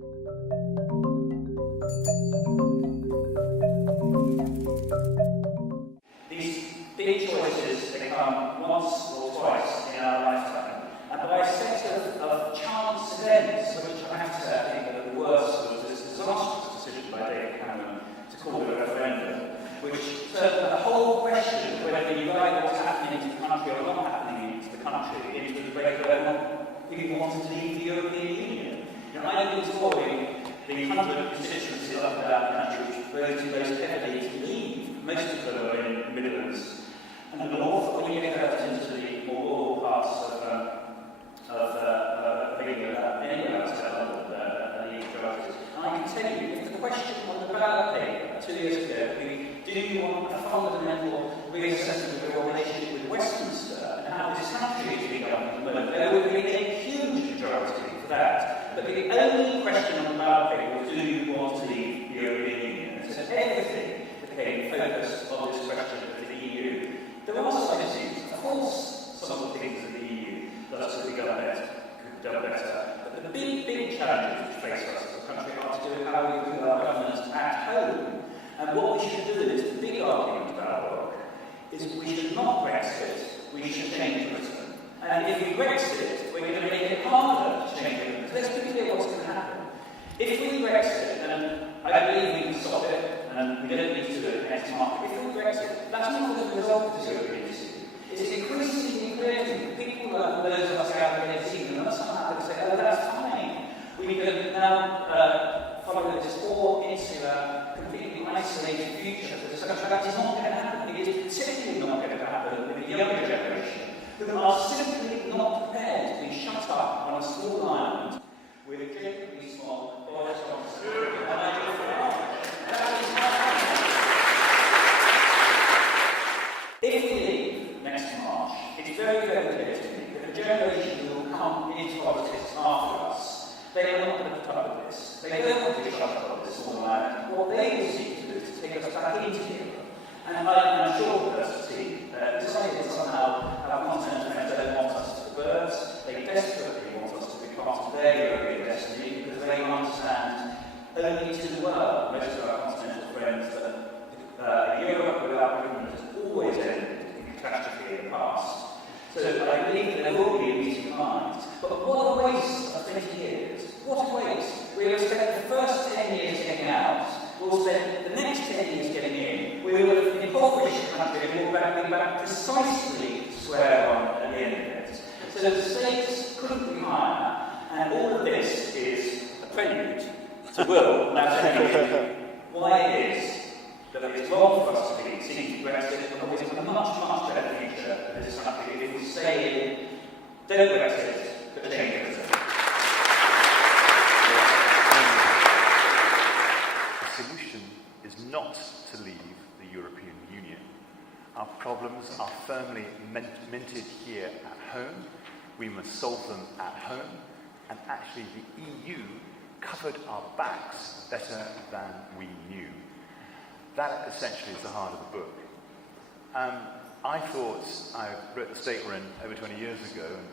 These big choices, they come once or twice in our lifetime, and by a set of chance events, which I have to say I think are the worst was this disastrous decision by David Cameron to call it a referendum, which turned the whole question of whether you like what's happening to the country or not happening to the country into the debate whether people wanted to leave the European Union. You know, I've been touring the 100 constituencies up and down the country which voted most heavily to leave. Most of them are in the Midlands and the North, but when you get out into the more rural parts of England, anywhere outside London, the majorities. And I can tell you, if the question on the ballot paper 2 years ago would be, do you want a fundamental reassessment of your relationship with Westminster and how this country is being governed at the moment, there would be a huge majority for that. But the only question on the ballot paper was, do you want to leave the European Union? And so everything became focused on this question of the EU. There are some issues, of course, some of the things in the EU that could be done better. But the big challenges which face us as a country are to do with how we do our governance at home. And what we should do is, the big argument of our work, is we should not Brexit, we should change Britain. And if we Brexit, we're going to make it harder to change Britain. So let's be clear what's going to happen. If we Brexit, and I believe we can stop it, and we don't need to do it next month, if we Brexit, that's not as a result of this European issue. It's increasingly clear to me, people like those of us out there seeing them, somehow they say, oh, that's fine. We can now follow this all insular, completely isolated future. So that is not going to happen. It is particularly not going to happen with the younger generation, who are simply not prepared to be shut up on a small island with a genuinely small Boris Johnson. And I do that is not happening. If we leave next March, it's very, very clear to me that the generation who will come into politics after us, they are not going to put up with this. They don't want to be shut up on this small island. What they will seek to do is to take us back into Europe. And I'm sure that decided somehow our continental friends don't want us to the birds. They desperately want us to be part of their European destiny because they understand only too well, most of our continental friends, that Europe without government has always ended in catastrophe in the past. So I believe that there will be a meeting of minds. But what a waste of 20 years. What a waste. We will spend the first 10 years getting out. We'll spend the next 10 years getting in. We will have impoverished the country and we'll be back precisely to square one at the end of it. So the stakes couldn't be higher. And all of this is a prelude to Will now telling you why it is that it's wrong for us to be seeking Brexit and always a much better future for this country if we stay in, don't Brexit, but change Britain. The solution is not to leave the European Union. Our problems are firmly minted here at home. We must solve them at home. And actually the EU covered our backs better than we knew. That essentially is the heart of the book. I thought, I wrote the state we're in over 20 years ago, and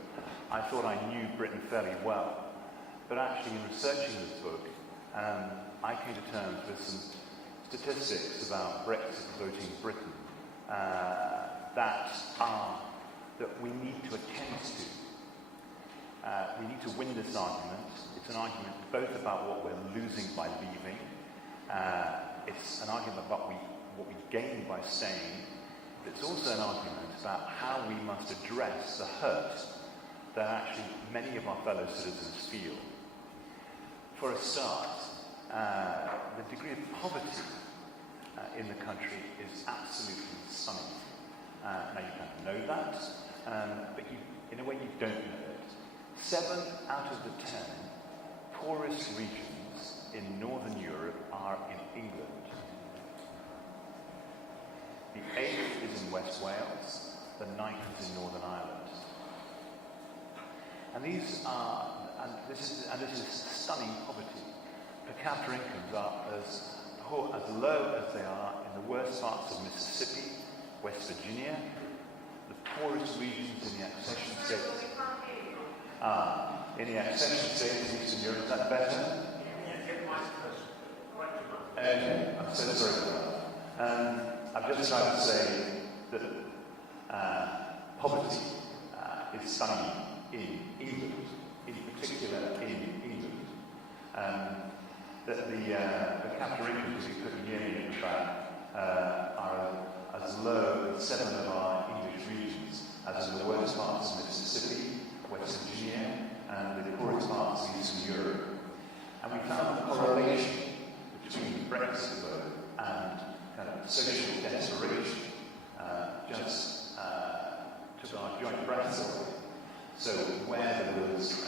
I thought I knew Britain fairly well. But actually in researching this book, I came to terms with some statistics about Brexit voting Britain that we need to attend to. We need to win this argument. It's an argument both about what we're losing by leaving. It's an argument about what we gain by staying. But it's also an argument about how we must address the hurt that actually many of our fellow citizens feel. For a start, the degree of poverty in the country is absolutely stunning. Now you kind of know that, but in a way you don't know it. 7 out of the 10 poorest regions in Northern Europe are in England. The 8th is in West Wales, the 9th is in Northern Ireland. And this is stunning poverty. Per capita incomes are as low as they are in the worst parts of Mississippi, West Virginia, the poorest regions in the accession states. In the accession states of Eastern Europe, is that better? study in England, in particular in England. That the capital incomes we put yearly in track are as low as 7 of our English regions, as in the worst parts of Mississippi, West Virginia, and the poorest parts of Eastern Europe. And we found a correlation between the Brexit vote and kind of social desperation just took our joint breaths away. So where there was a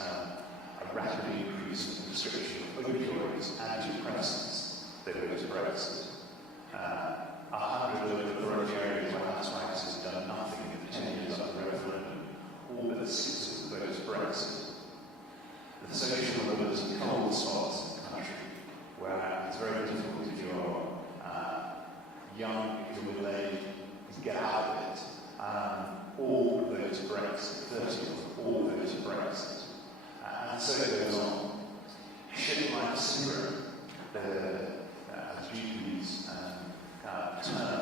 rapid increase in the prescription of opioids, antidepressants, there was Brexit. 100 local authority areas where housewives has done nothing in the 10 years after the referendum, all but 6 of those Brexit. The social levels and cold spots in the country, where it's very difficult if you're young, if you're middle-aged, to get out of it. All of those Brexit, 30 of all of those Brexit. And so it goes on. Shit-like syndrome, as GPs turn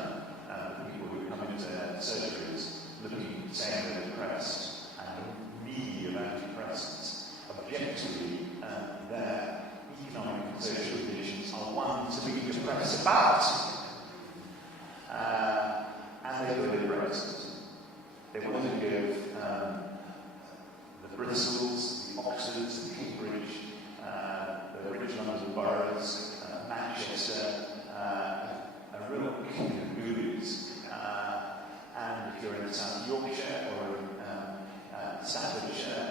people who come into surgeries looking, saying they're depressed and needy of antidepressants. Objectively, their economic and social conditions are one to be depressed about. And they go to Brexit. They want to give the Bristols, the Oxfords, the Cambridge, the rich London boroughs, Manchester, a real king of movies. And if you're in South Yorkshire or in Staffordshire,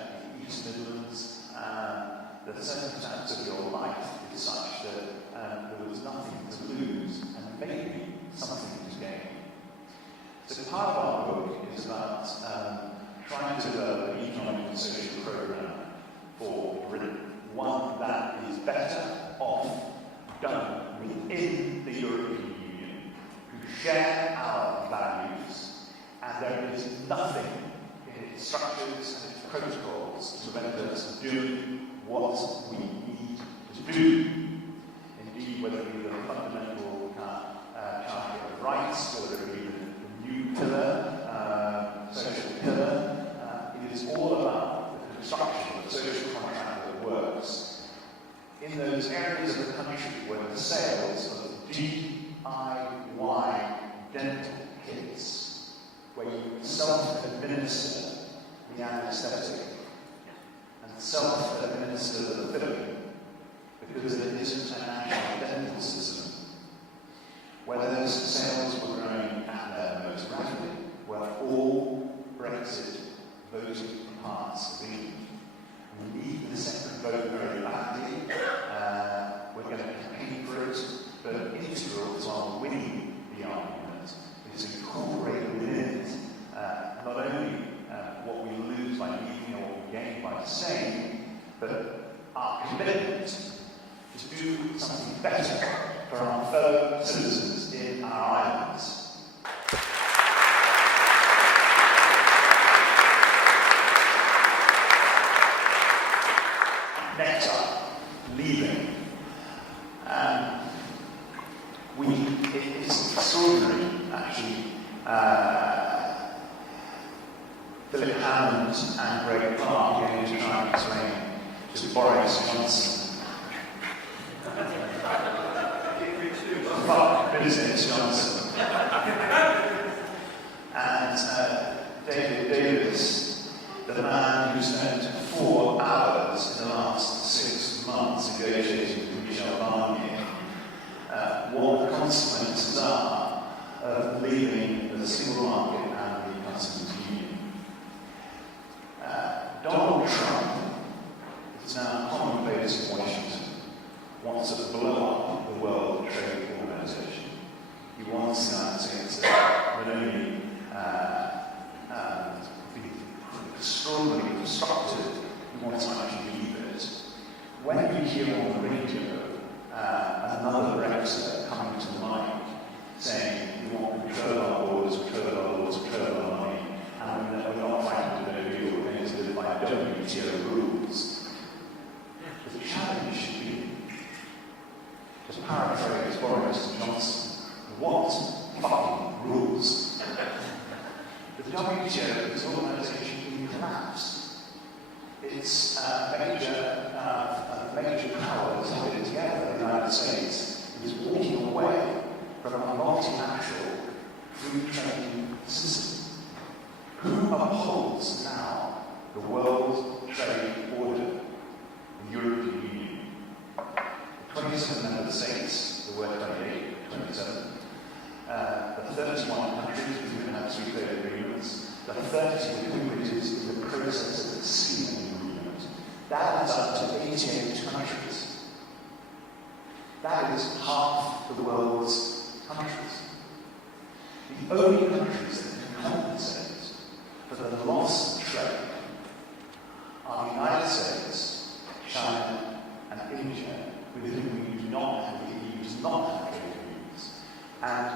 East Midlands, the circumstance of your life is such that there was nothing to lose and maybe something to gain. So part of our book is about trying to develop an economic and social program for Britain, one that is better off done within the European Union, who share our values, and there is nothing in its structures and its protocols to prevent us doing what we need to do. Indeed, whether it be the fundamental Charter of Rights, whether it be the new pillar, social pillar, it is all about the construction of a social contract that works. In those areas of the country where the sales of DIY dental kits, where you self-administer the anaesthetic and self-administer the filling, because there isn't a national dental system, where those sales were growing at their most rapidly, where all Brexit voting parts of England need the second vote very badly. We're going to campaign for it, but integral to our winning the argument is to incorporate within it not only what we lose by leaving or what we gain by staying, but our commitment to do something better for our fellow citizens in our islands. Next up, leaving. It's extraordinary, actually. Philip Hammond and Greg Clark are going to try and explain to Boris Johnson. Fuck business, Johnson. And David Davis, the man who spent 4 hours in the last 6 months negotiating with Michel Barnier, what the consequences are of leaving the single market and the customs union. Donald Trump is now commonplace in Washington, wants to blow up the World Trade Organization. He wants the United States to not only be extraordinarily constructive, he wants to actually leave it. When you hear on the radio another Brexiter coming to the mic saying we want control of our borders, control of our laws, control of our money, and we're not fighting to no deal, we're going to live by WTO rules, the challenge should be, to paraphrase Boris Johnson, what fucking rules? The WTO is an organisation in collapse. Its major powers holding together the United States is walking away from a multilateral free trading system. Who upholds now the World Trade Order? The European Union. 27 member states, there were 28, 27. The 31 countries with whom have free trade agreements, the 30 with whom it is in the process of sealing an agreement. That adds up to 88 countries. That is half the world's countries. The only countries that can compensate for the loss of trade are the United States, China, and India, with whom we do not have, the EU does not have trade agreements. And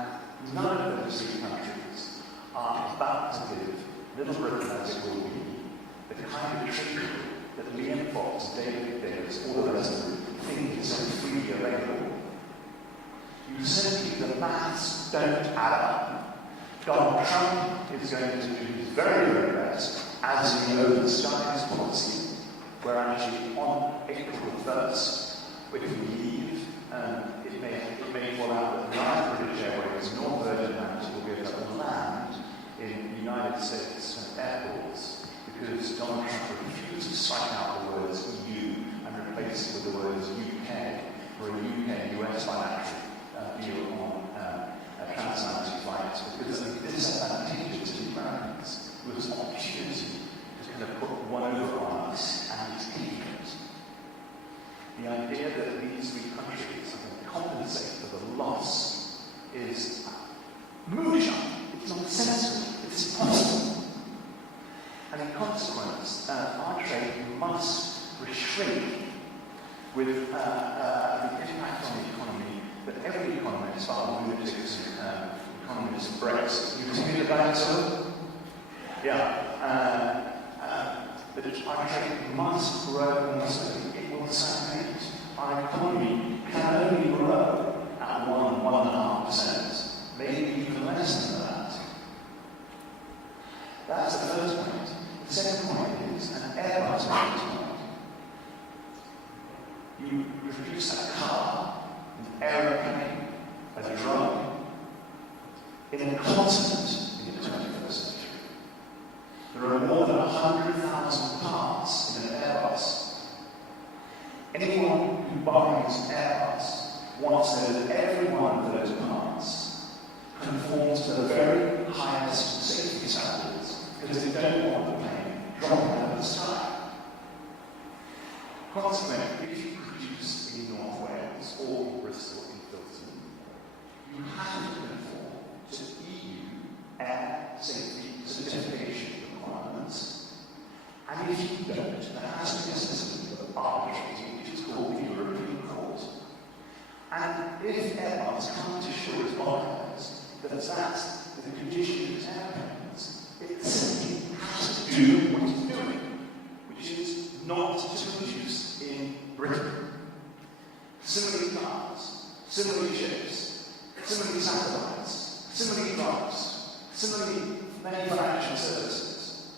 none of those three countries are about to give Little Britain, as it will be, the kind of treatment that Liam Fox, David Davis, all the rest of them think is so freely available. You simply, the maths don't add up. Donald Trump is going to do his very, very best, as in the Open Skies policy, where actually on April the 1st, if we leave, it may fall out that neither British Airways nor Virgin Atlantic will be able to land in the United States airports because Donald Trump refused to strike out the words EU and replace it with the words UK for a UK-US bilateral deal on transatlantic flights because it is disadvantageous to Americans who has an opportunity to kind of put one over on us and it's dangerous. The idea that these three countries are going to compensate for the loss is moonshine. It's nonsensical. It's impossible. And in consequence, our trade must shrink with the impact on the economy that every economist, our lunatics and economists, embrace. You can see the dinosaur? Yeah. That our trade must grow massively. It will stagnate. Our economy can only grow at 1.5%, maybe even less than that. That's the first point. The second point is an Airbus point. You produce a car, an aeroplane, a drug, in a continent in the 21st century. There are more than 100,000 parts in an Airbus. Anyone who buys Airbus wants to know that every one of those parts conforms to the very highest safety standards because they don't want the plane dropping out of the sky. Consequently, if you produce in North Wales or Bristol in Filton, you have to conform to EU air safety certification requirements. And if you don't, there has to be a system of arbitrating, which is called the European Court. And if Airbus can't assure its buyers that that's the condition of its airplanes, it simply has to do what it's doing, which is not to produce in Britain. Similarly cars, similarly ships, similarly satellites, similarly drugs, similarly manufacturing services.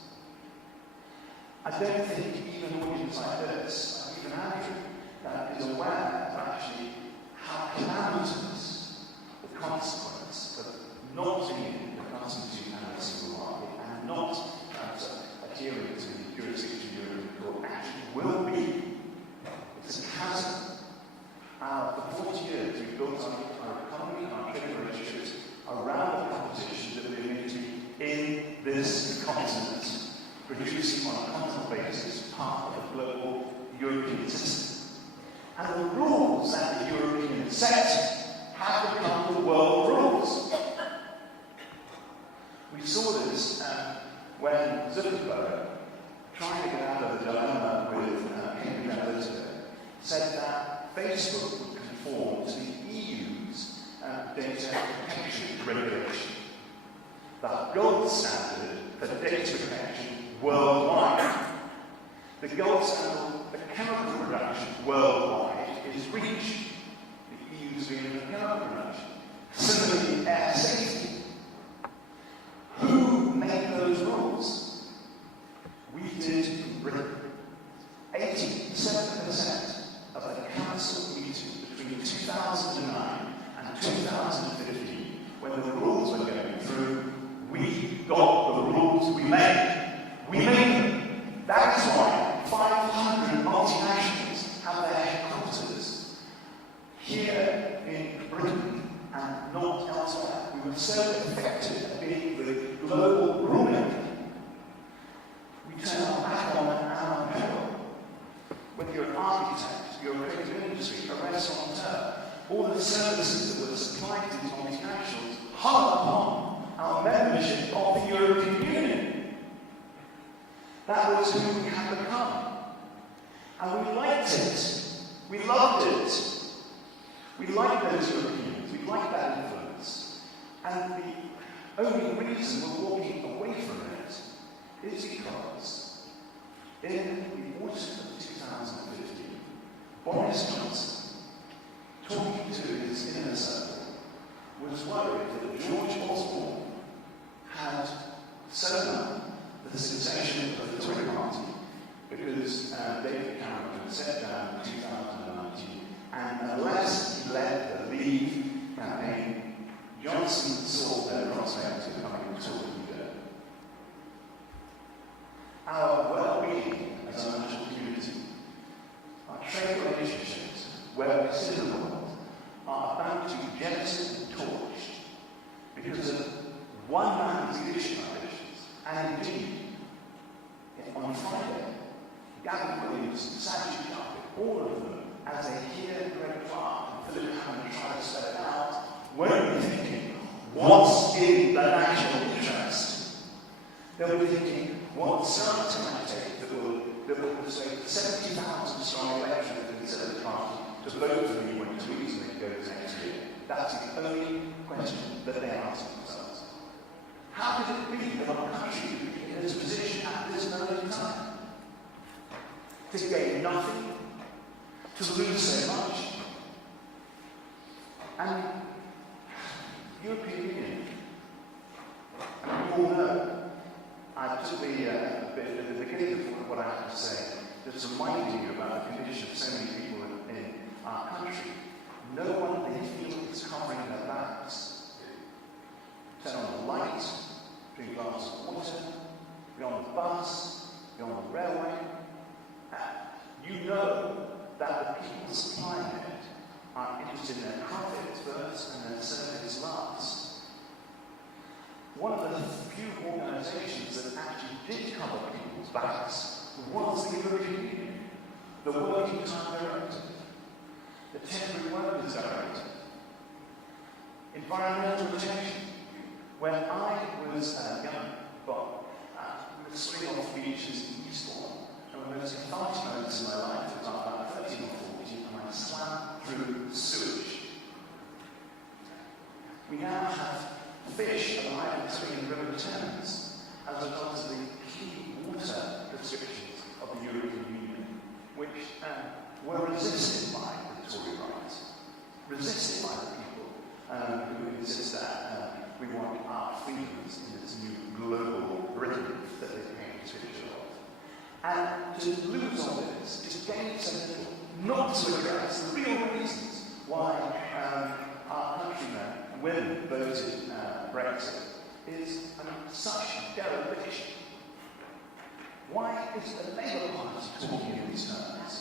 I don't think even an audience like this, even Andrew, is aware of actually how calamitous the consequence of not being accustomed to a single market and not adhering to the jurisdiction of the European Court actually will be. It's a chasm. For 40 years, we've built our economy and our trade relationships around the proposition that we're going to be in this continent, producing on a continental basis part of the global European system. And the rules that the Europeans set have become the world rules. We saw this when Zuckerberg, trying to get out of the dilemma with Cambridge Analytica, said that Facebook would conform to the EU's data protection regulation, the gold standard for data protection worldwide. The gold standard for chemical production worldwide is REACH, the EU's version of chemical production. Similarly, air safety. Who made Britain and not elsewhere. We were so effective at being the global ruler. We turn our back on our peril. Whether you're an architect, you're a creative industry, a restaurateur, all the services that were supplied to these multinationals hung upon our membership of the European Union. That was who we had become. And we liked it. We loved it. We liked those Europeans. We liked that influence. And the only reason we're walking away from it is because in the autumn of 2015, Boris Johnson, talking to his inner circle, was worried that George Osborne had sewn up the sensation of the Tory party because David Cameron had set down in 2019, and unless he led the Leave campaign, Johnson saw their prospects of becoming a Tory leader. Our well-being as a national community, our trade relationships, where we sit in the world, are about to be jettisoned and torched because of one man's leadership ambitions. And indeed, on Friday, Gavin Williams, Sajid Javid, all of them, as they hear Greg Clark and Philip Hammond try to spell it out, won't be thinking, what's in the national interest? They'll be thinking, what stance can I take that will persuade the 70,000 strong electorate of the Conservative Party to vote for me when Theresa goes next year? That's the only question that they ask themselves. How could it be that our country could be in this position at this moment in time? To gain nothing, to lose so much. And the European Union, and we all know, I took the beginning of what I have to say, just reminding you about the condition of so many people in our country. No one they feel is covering their backs. Turn on the light, drink a glass of water, be on the bus, be on the railway. You know that the people supplying it are interested in their profits first and their service last. One of the few organisations that actually did cover people's backs was the European Union, the Working Time Directive, the Temporary Workers Directive, Environmental Protection. When I was young, but we were swimming off beaches in Eastbourne, and one of the most cathartic moments in my life was about 13 or 14, and I swam through sewage. We now have fish alive between the River Thames as a result of the key water restrictions of the European Union, which were resisted by the Tory right, resisted by the people who insist that we want our freedoms in this new global Britain that they paint a picture of. And to lose all this, to gain so little, not to address the real reasons why our countrymen and women voted Brexit is such dereliction. Why is the Labour Party talking in these terms?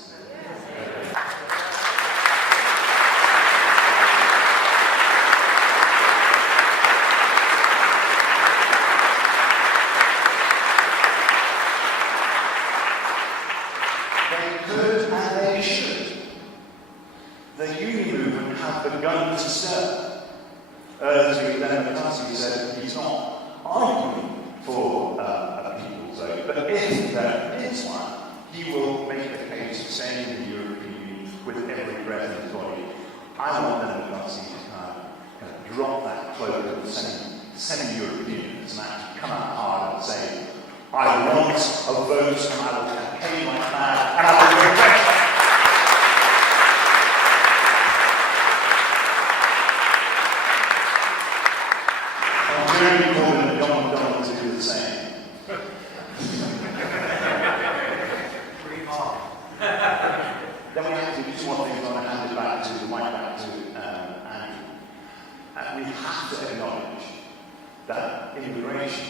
Begun to stir. Earlier, then McCarthy said he's not arguing for a people's vote, but if there is one, he will make the case of staying in the European Union with every breath in his body. I want then McCarthy to kind of drop that cloak of semi-Europeans and actually come out hard and say, I want a vote and I will campaign like that and I will regret it. Jeremy Corbyn and John McDonnell to do the same. Then we have to do two more things. I want to hand it back to the mic back to Andrew. We have to acknowledge that immigration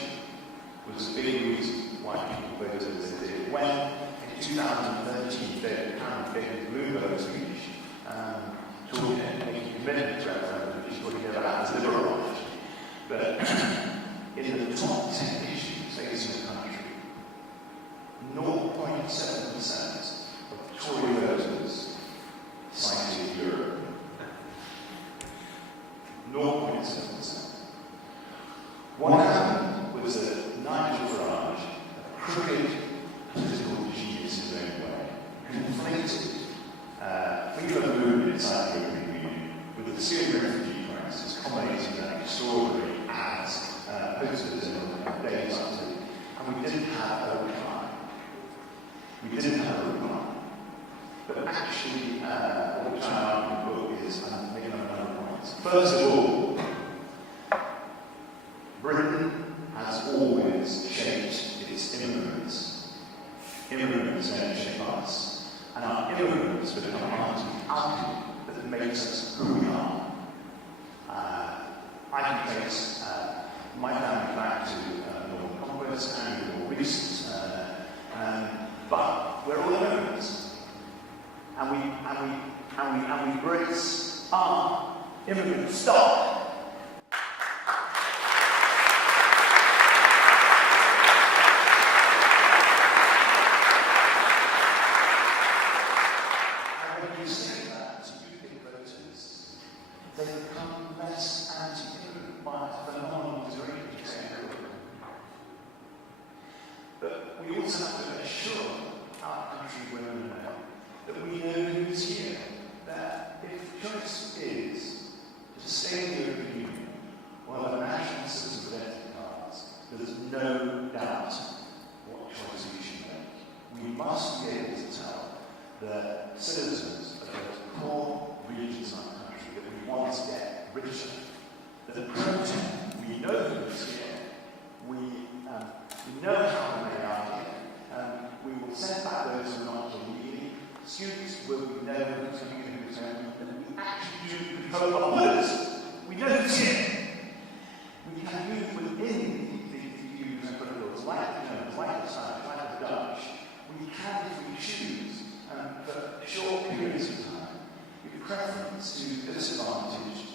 was a big reason why people voted as they did. When in 2013 David Cameron gave his Bloomberg speech, talking, making commitment to referendum, from the movement inside the European Union, with the Syrian refugee crisis culminating in an extraordinary as posters in days after, and we didn't have a reply. We didn't have a reply. But actually, what I argue in the book is, I'm making a number of points. First of all, Britain has always shaped its immigrants. Immigrants don't shape us. And our immigrants become alchemy that makes us who we are. I can trace my family back to Northern Conquest and more recent, but we're all immigrants. And we embrace our immigrant stock. And when you say that to UK voters, they become less anti-immigrant by a phenomenal degree. But we also have to assure our country women and men that we know who's here. That if the choice is to stay in the European Union or have a national citizen identity cards, there's no doubt what choice we should make. We must be able to tell the citizens of those core regions of our country that we want to get richer. That the protein, we know who's here. We know how many are here. We will send back those who are not illegally. Students will know who's coming in, who's going, and we actually do control our borders. We know who's here. We can move within the EU protocols, like the Spanish, like the Dutch. We can, if we choose, for short periods of time, give preference to disadvantaged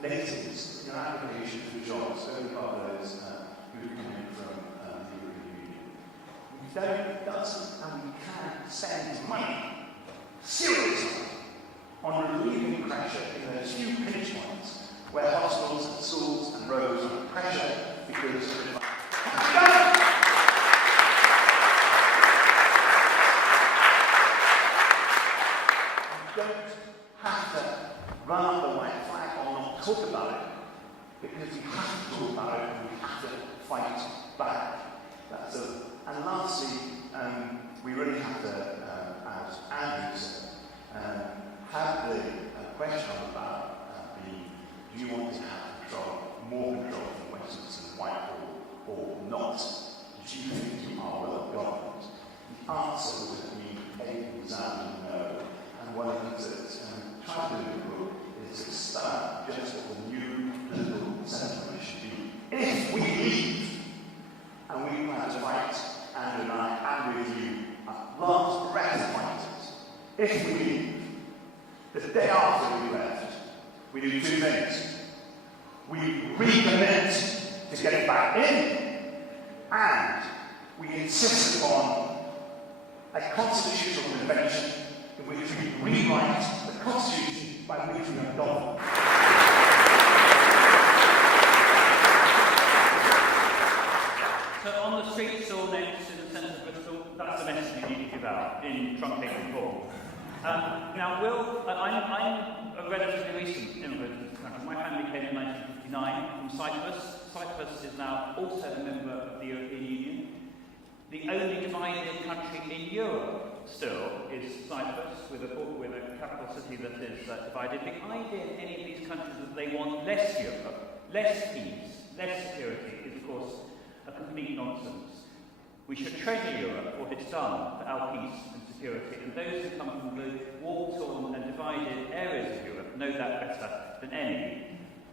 natives in application for jobs, only by those who are coming from the European Union. We doesn't, and we can spend money, seriously, on relieving pressure in those few pinch points where hospitals and schools and roads are under pressure because of You don't have to run up the white flag or not talk about it, because you have to talk about it and we have to fight back. And lastly, we really have to, as Andrew said, have the question about do you want to have more control from Westminster and Whitehall or not? Do you think you are well governed? The answer would be a resounding no. And one of the things that we try to do in the book is to start just what the new political sentiment should be. If we leave, and we plan to fight, Andrew and I, and with you, at last breath fighters, if we leave, the day after we left, we do two things. We recommit to getting back in, and we insist upon a constitutional convention in which we rewrite the constitution by which we are governed. So on the streets or next in the centre of Bristol, that's the message you need to give out in truncated form. Now, I'm a relatively recent immigrant to this country. My family came in 1959 from Cyprus. Cyprus is now also a member of the European Union. The only divided country in Europe still is Cyprus, with a capital city that is divided. The idea in any of these countries that they want less Europe, less peace, less security is, of course, a complete nonsense. We should treasure Europe for what it's done for our peace and security, and those who come from the war-torn and divided areas of Europe know that better than any.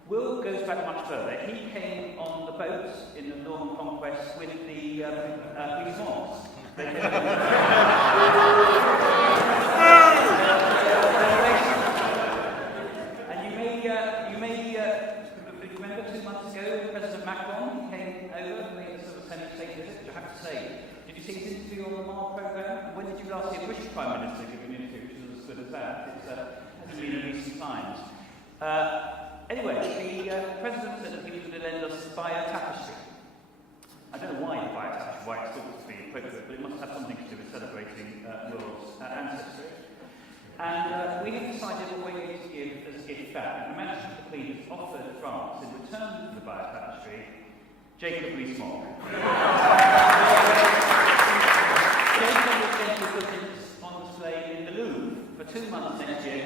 Will goes back much further. He came on the boat in the Northern Conquest with the Huguenots. And you may remember 2 months ago, President Macron came over and made a sort of semi-state visit, which I have to say. Did you see his interview on the Mars programme? When did you last see a British Prime Minister give an interview which was as good as that? It hasn't been in recent times. Anyway, the President said that he was going to lend us by a tapestry. I don't know why you buy a tapestry, why it's thought to be appropriate, but it must have something to do with celebrating Will's ancestry. And we have decided what we're going to give as a gift back. And the Majesty of the Queen has offered France, in return for the Bio Tapestry, Jacob Rees-Mogg. Jacob is going to put it on display in the Louvre for 2 months next year,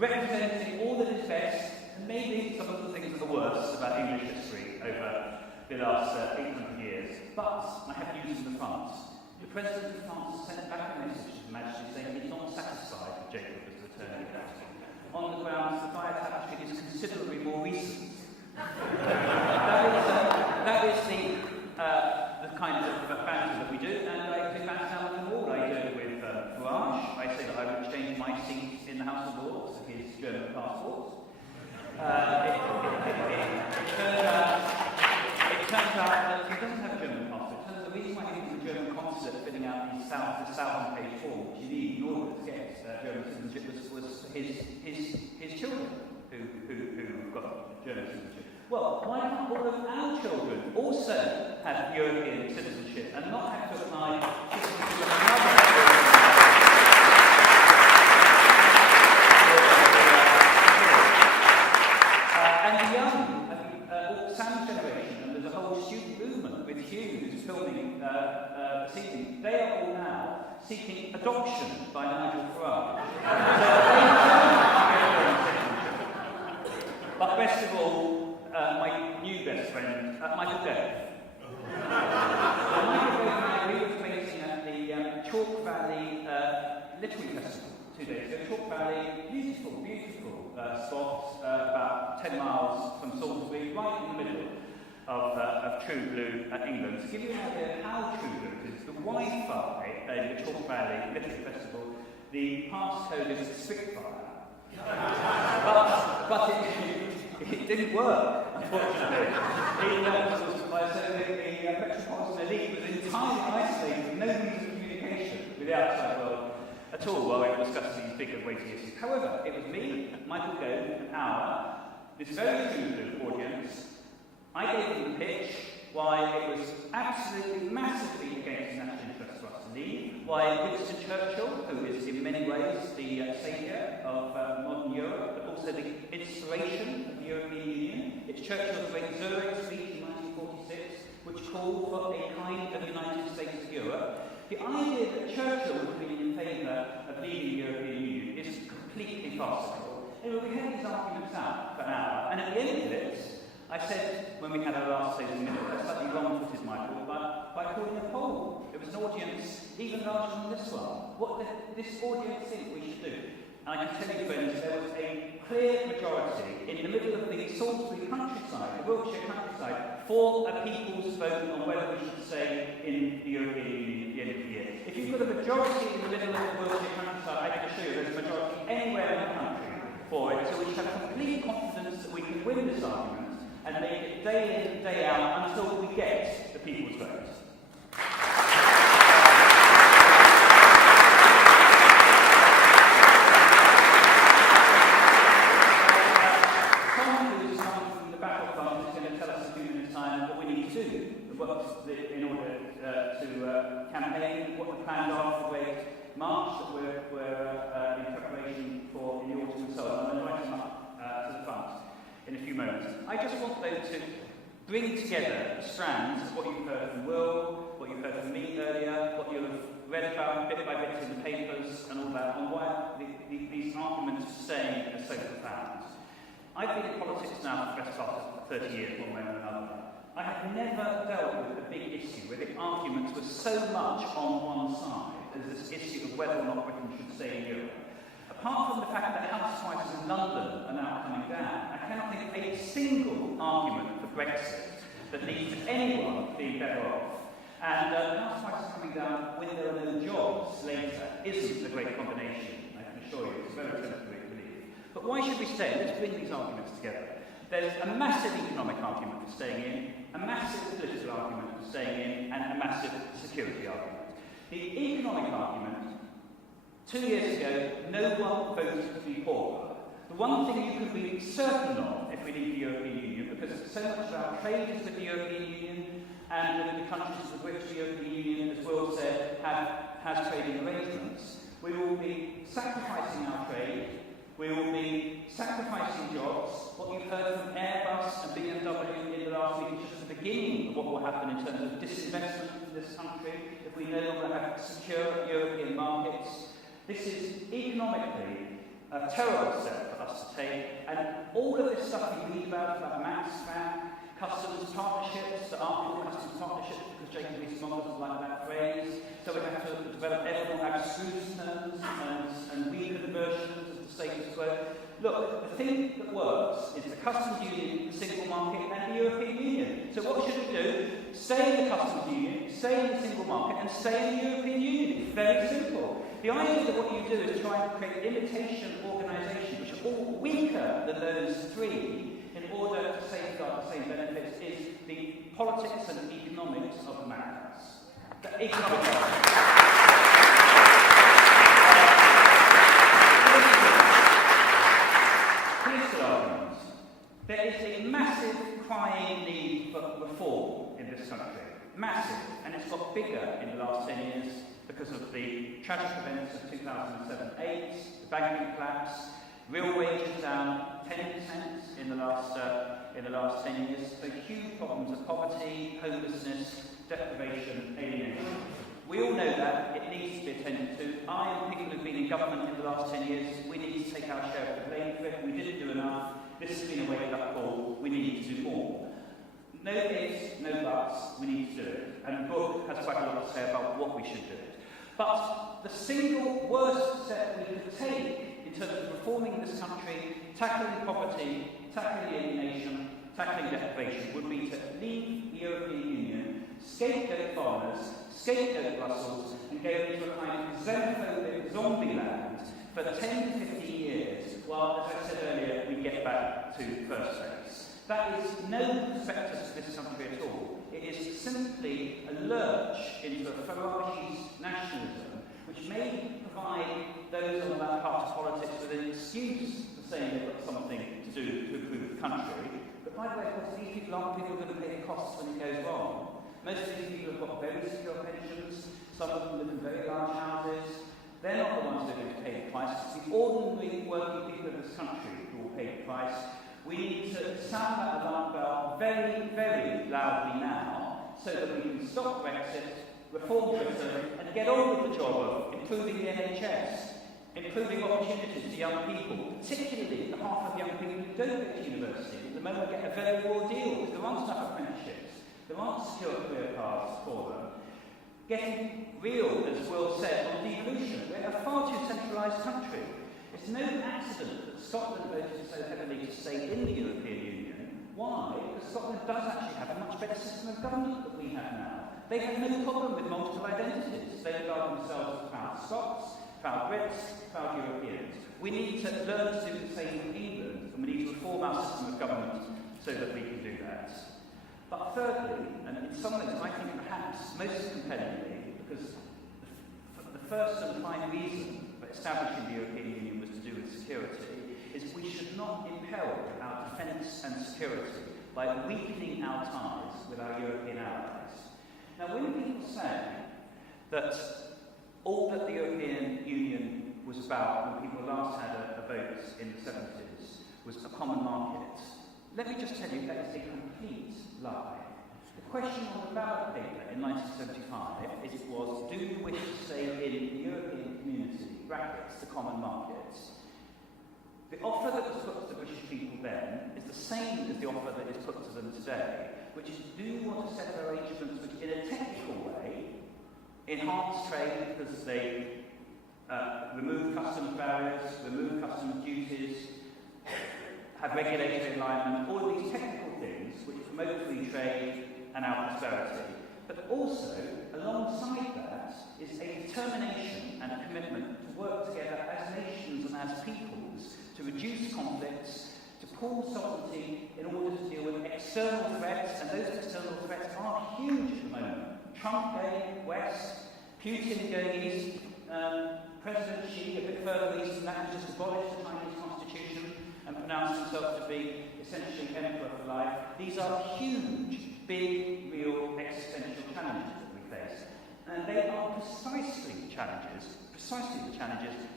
representing all that is best, and maybe some of the things that are worse about English history over the last 800 years. But I have news from France. The President of France sent back a message to His Majesty saying he's not satisfied with Jacob as returning guest. On the grounds the Bio Tapestry is considerably more recent. that is the kind of banter that we do, and I do banter now with them all. I do it with Farage. I say that I would exchange my seat in the House of Lords for his German passport. It turns out that he doesn't have a German passport. The reason why he was the German consulate filling out this 1,000-page form, which you need in order to get German citizenship, was his children who got German citizenship. Well, why can't all of our children also have European citizenship and not have to apply citizenship to another? And the young, Sam's generation, and there's a whole student movement with Hugh who's filming this evening, they are all now seeking adoption by Nigel Farage. But best of all, my new best friend, Michael Gove. Michael Gove and I, we were facing at the Chalk Valley Literary Festival 2 days ago. Chalk Valley, beautiful spot, about 10 miles from Salisbury, right in the middle of True Blue England. To give you an idea of how True Blue is, the Wi-Fi in the Chalk Valley Literary Festival, the passcode is Spitfire. but it didn't work, unfortunately. The Metropolitan elite was entirely isolated, with no means of communication with the outside world at all while we were discussing these big and weighty issues. However, it was me, Michael Gove, an hour, this very True audience. I gave them the pitch why it was absolutely massively against national interest for us to leave, why Winston Churchill, who is in many ways the saviour of modern Europe, but also the inspiration of the European Union. It's Churchill's great Zurich speech in 1946, which called for a kind of United States of Europe. The idea that Churchill would be in favour of leaving the European Union is completely farcical. Anyway, we had these arguments out for an hour, and at the end of it, I said, when we had our last stage in the middle, that's slightly wrong-footed, Michael, but by calling a poll. It was an audience even larger than this one. What did this audience think we should do? And I can tell you, friends, there was a clear majority in the middle of the Salisbury countryside, the Wiltshire countryside, for a people's vote on whether we should stay in the European Union at the end of the year. If you've got a majority in the middle of the Wiltshire countryside, I can assure you there's a majority anywhere in the country for it, so we should have complete confidence that we can win this argument and make it day in, day out until we get the people's vote. In order to campaign, what the plans are for the great march that we're in preparation for in the autumn and so on. I'm inviting them up to the front in a few moments. I just want though to bring together the strands of what you've heard from Will, what you've heard from me earlier, what you've read about bit by bit in the papers and all that, and why these arguments for staying are so profound. I've been in politics now for the best part of 30 years, one way or another. I have never dealt with a big issue where the arguments were so much on one side as this issue of whether or not Britain should stay in Europe. Apart from the fact that house prices in London are now coming down, I cannot think of a single argument for Brexit that leads to anyone being better off. And house prices coming down when there are no jobs later isn't a great combination, I can assure you. It's very difficult to believe. But why should we stay? Let's bring these arguments together. There's a massive economic argument for staying in, a massive political argument for staying in, and a massive security argument. The economic argument, 2 years ago, no one voted to be poorer. The one thing you can be certain of if we leave the European Union, because so much of our trade is with the European Union, and the countries with which the European Union, as Will said, has trading arrangements, we will be sacrificing sacrificing jobs. What you've heard from Airbus and BMW in the last week is just the beginning of what will happen in terms of disinvestment in this country if we no longer have secure European markets. This is economically a terrible step for us to take, and all of this stuff you read about max ban, customs partnerships that aren't called customs partnerships because Jacob Rees-Mogg doesn't like that phrase, so we have to develop ever more abstruse terms and weakened versions of the status quo. Look, the thing that works is the customs union, the single market, and the European Union. So what should we do? Stay in the customs union, stay in the single market, and stay in the European Union. It's very simple. The idea that what you do is try and create imitation organisations which are all weaker than those three in order to safeguard the same benefits is the politics and economics of Americans. The economics. There is a massive crying need for reform in this country. Massive. And it's got bigger in the last 10 years because of the tragic events of 2007-8, the banking collapse, real wages down 10% in the last 10 years. So huge problems of poverty, homelessness, deprivation, alienation. We all know that. It needs to be attended to. I and people who've been in government in the last 10 years, we need to take our share of the blame for it. We didn't do enough. This has been a wake-up call. We need to do more. No ifs, no buts. We need to do it. And the book has quite a lot to say about what we should do. But the single worst step we could take in terms of reforming this country, tackling poverty, tackling alienation, tackling deprivation, would be to leave the European Union, scapegoat foreigners, scapegoat Brussels, and go into a kind of xenophobic zombie land for 10 to 15 years, while, as I said earlier, we get back to first base. That is no perspective to this country at all. It is simply a lurch into a ferocious nationalism, which may provide those on that part of politics with an excuse for saying they've got something to do to improve the country. But by the way, of course, these people aren't people who are going to pay the costs when it goes wrong. Most of these people have got very secure pensions, some of them live in very large houses. They're not the ones who are going to pay the price. It's the ordinary working people of this country who will pay the price. We need to sound that alarm bell very, very loudly now so that we can stop Brexit, reform Britain, and get on with the job of improving the NHS, improving opportunities to young people, particularly the half of young people who don't go to university. At the moment, get a very poor deal because there aren't enough apprenticeships. There aren't secure career paths for them. Getting real, as Will said, on devolution. We're a far too centralised country. It's no accident that Scotland voted so heavily to stay in the European Union. Why? Because Scotland does actually have a much better system of government than we have now. They have no problem with multiple identities. They regard themselves as proud Scots, proud Brits, proud Europeans. We need to learn to do the same in England, and we need to reform our system of government so that we can do that. But thirdly, and in some ways I think perhaps most compellingly, because the first and prime reason for establishing the European Union was to do with security, is we should not imperil our defence and security by weakening our ties with our European allies. Now, when people say that all that the European Union was about when people last had a vote in the 70s was a common market, let me just tell you that is a complete lie. The question on the ballot paper in 1975 was, do you wish to stay in the European community, brackets, the common market? The offer that was put to the British people then is the same as the offer that is put to them today, which is, do you want to set arrangements which, in a technical way, enhance trade because they remove customs barriers, remove customs duties, have regulatory alignment, all of these technical things which promote free trade and our prosperity. But also, alongside that, is a determination and a commitment to work together as nations and as peoples to reduce conflicts, to pool sovereignty in order to deal with external threats, and those external threats are huge at the moment. Trump going west, Putin going east, President Xi a bit further east, and that has just abolished the Chinese constitution and pronounced himself to be essentially emperor for life. These are huge, big, real existential challenges that we face. And they are precisely the challenges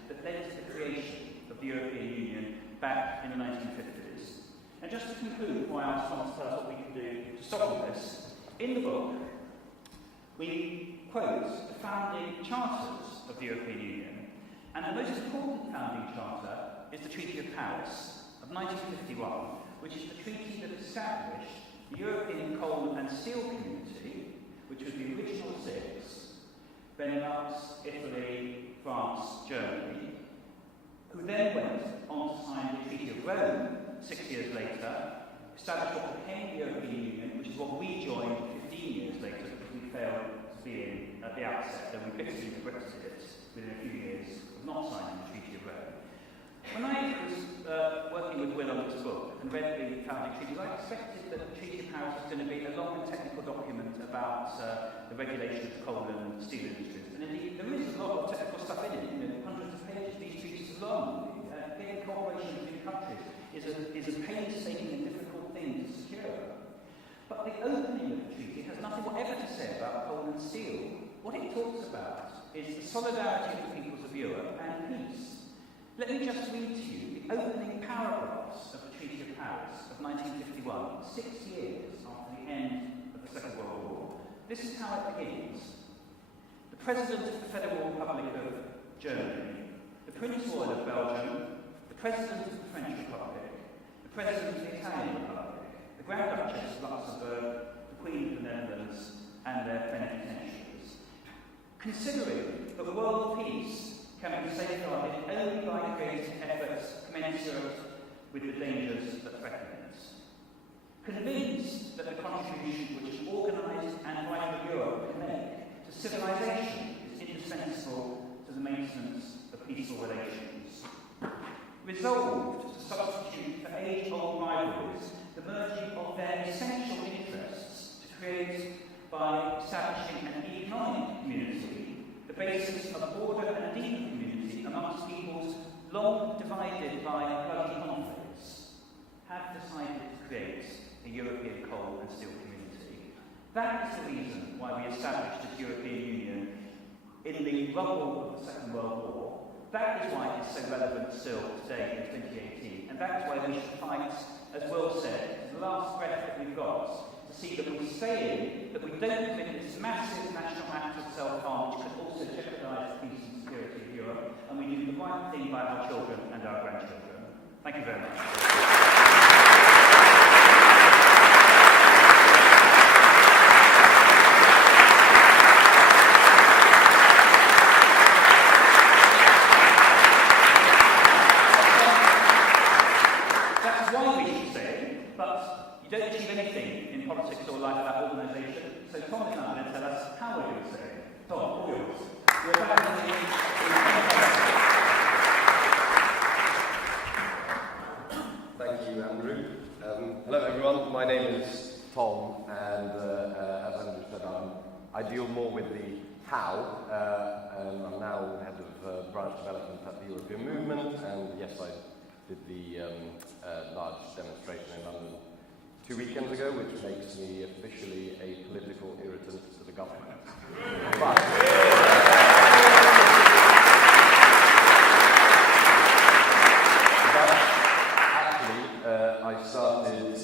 that led to the creation of the European Union back in the 1950s. And just to conclude, before I ask Thomas to tell us what we can do to stop all this, in the book, we quote the founding charters of the European Union, and the most important founding charter is the Treaty of Paris of 1951, which is the treaty that established the European Coal and Steel Community, which was the original six: Benelux, Italy, France, Germany, who then went on to sign the Treaty of Rome 6 years later, established what became the European Union, which is what we joined 15 years later because we failed to be in at the outset. Then we bitterly regretted it within a few years of not signing the Treaty of Rome. When I was working with Will on this book and read the founding treaties, I expected that the Treaty of Paris was going to be a long and technical document about the regulation of coal and steel industries. And indeed, there is a lot of technical stuff in it, hundreds of pages. These treaties are long. Getting cooperation between countries is a painstaking and difficult thing to secure. But the opening of the treaty has nothing whatever to say about coal and steel. What it talks about is the solidarity of the peoples of Europe and peace. Let me just read to you the opening paragraphs of the Treaty of Paris of 1951, 6 years after the end of the Second World War. This is how it begins. The President of the Federal Republic of Germany, the Prince Royal of Belgium, the President of the French Republic, the President of the Italian Republic, the Grand Duchess of Luxembourg, the Queen of the Netherlands, and their plenipotentiaries. Considering that world peace can be safeguarded only by creating efforts commensurate with the dangers that threaten it. Convinced that the contribution which an organised and vital Europe can make to civilization is indispensable to the maintenance of peaceful relations. Resolved to substitute for age-old rivalries the merging of their essential interests to create, by establishing an economic community, the basis of order and deeper community amongst peoples long divided by bloody conflicts, have decided to create a European coal and steel community. That is the reason why we established this European Union in the rubble of the Second World War. That is why it's so relevant still today in 2018, and that is why we should fight, as Will said, the last breath that we've got, to see that we stay in, that we don't commit this massive national act of self-harm, which could also jeopardise the peace and security of Europe, and we do the right thing by our children and our grandchildren. Thank you very much. Politics or life of that organisation. So Tom is now going to tell us how we're doing so. Tom, all yours. Thank you, Andrew. Hello, everyone. My name is Tom, and as Andrew said, I deal more with the how. And I'm now head of branch development at the European Movement, and yes, I did the large demonstration in London 2 weekends ago, which makes me officially a political irritant to the government. But actually, I started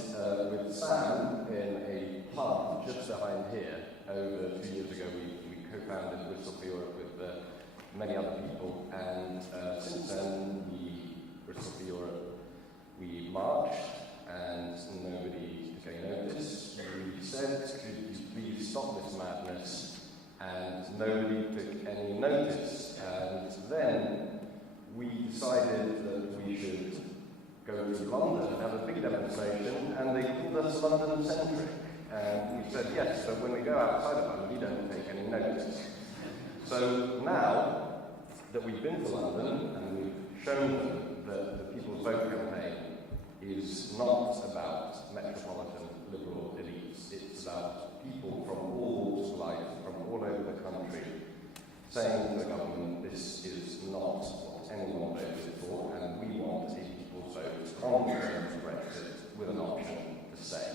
with Sam in a pub just behind here over 2 years ago. We co-founded Bristol for Europe with many other people, and since then, Bristol for Europe, we marched, and nobody took any notice. We said, could you please stop this madness? And nobody took any notice. And then we decided that we should go to London and have a big demonstration, and they called us London-centric. And we said, yes, but when we go outside of London, we don't take any notice. So now that we've been to London and we've shown them that the People's Vote campaign is not about metropolitan liberal elites. It's about people from all walks of life, from all over the country, saying to the government, this is not what anyone voted for, and we want a people's vote on Brexit with an option to stay.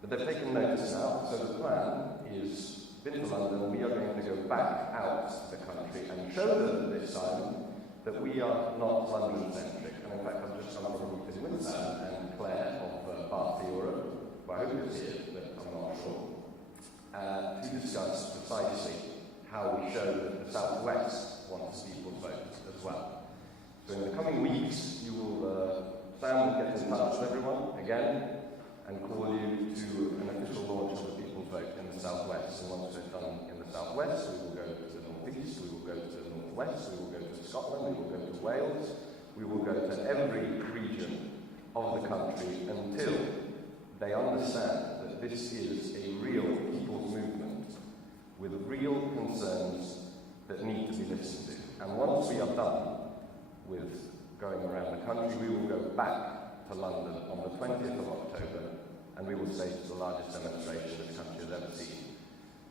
But they've taken notice now, so the plan is, been to London, we are going to go back out to the country and show them this time that we are not London-centric. And in fact, I've just come from a meeting with Sam and Claire of Bath for Europe, who I hope is here, but I'm not sure, to discuss precisely how we show that the South West wants people's votes as well. So in the coming weeks, you will, Sam will get in touch with everyone again and call you to an official launch of the people's vote in the South West. And once we're done in the South West, we will go to the North East, we will go to the North West, we will go to Scotland, we will go to Wales, we will go to every region of the country until they understand that this is a real people's movement with real concerns that need to be listened to. And once we are done with going around the country, we will go back to London on the 20th of October and we will stage the largest demonstration this country has ever seen.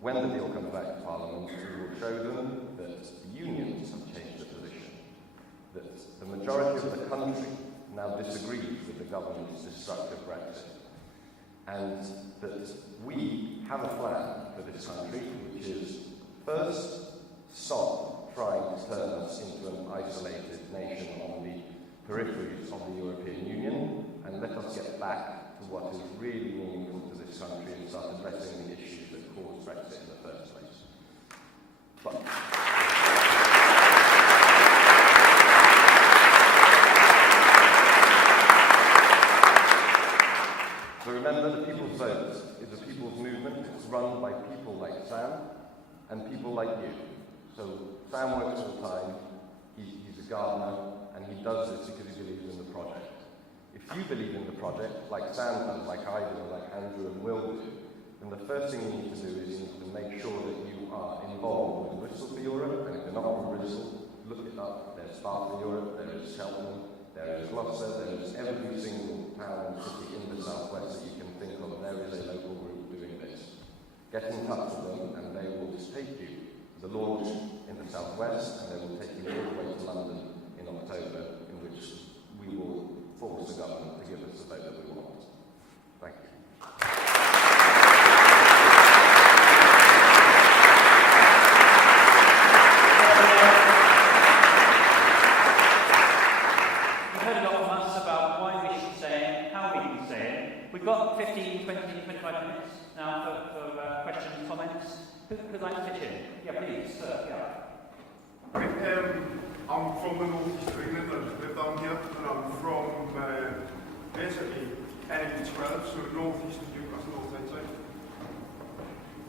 When the deal comes back to Parliament, we will show them that the unions have changed their position, that the majority of the country now disagrees with the government's destructive Brexit, and that we have a plan for this country, which is first, stop trying to turn us into an isolated nation on the peripheries of the European Union, and let us get back to what is really meaningful to this country and start addressing the issues that caused Brexit in the first place. But so remember, the people's vote is a people's movement. It's run by people like Sam and people like you. So Sam works all the time, he's a gardener, and he does this because he believes in the project. If you believe in the project, like Sam does, like I do, like Andrew and Will do, then the first thing you need to do is you need to make sure that you are involved with Bristol for Europe, and if you're not from Bristol, look it up. There's Bath for Europe, there is Cheltenham, there is Gloucester, there is every single town and city in the South West that you can think of, there is a local group doing this. Get in touch with them, and they will take you to the launch in the South West, and they will take you all the way to London in October, in which we will force the government to give us the vote that we want. Thank you. You've heard a lot from us about why we should say it, how we can say it. We've got 15, 20, 25 minutes now for questions and comments. Who'd like to pitch in? Yeah, please, sir. Yeah. I'm from the North East of England, I just live down here, and I'm from basically NE12, so North East of Newcastle, North Tyneside.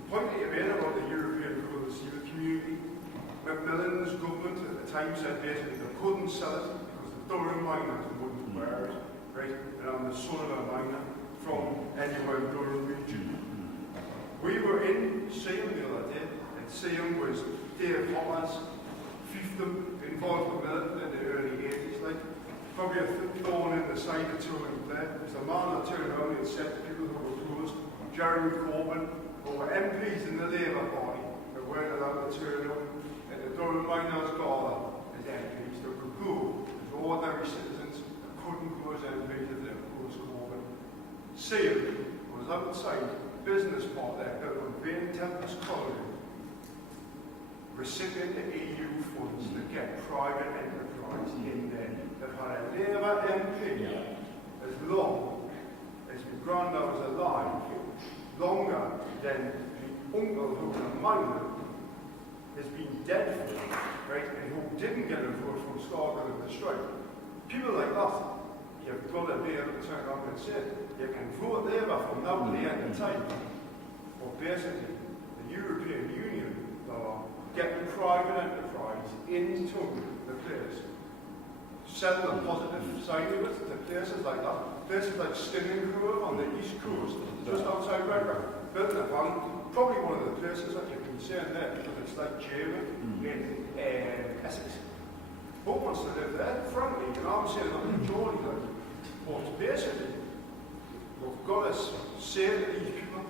The point that you made about the European Code of Civil Community, Macmillan's government at the time said basically they couldn't sell it because the Durham miners wouldn't wear it, right? And I'm the son of a miner from anywhere in the Durham region. We were in Seaham the other day, and Seaham was Dave Homer's fiefdom involved with Milton in the early 80s, like probably a thorn in the side of touring there. There's a man that turned around and said to people who were close, Jeremy Corbyn, who were MPs in the Labour Party, that weren't allowed to turn up, and the Durham miners gather as MPs that could go as ordinary citizens that couldn't go as MPs if they opposed Corbyn. Seaham was outside business part there that would be in Tempest College, recipient of EU funds to get private enterprise in there. They've had a Labour MP as long as my granddad was alive, longer than the uncle who was a miner has been dead for, right, and who didn't get a vote from Scotland in the strike. People like that, you've got to be able to turn around and say, you can vote Labour from now to the end of time. But basically, the European Union are getting private enterprise into the place. Sell the positive side of it to places like that. Places like Stinning Grove on the east coast, just outside Redcar. Building a van, probably one of the places that you can see in there because it's like German in Essex. Who wants to live there? Frankly, you know, I'm saying that in Geordie, like, but basically, we've got to say to these people,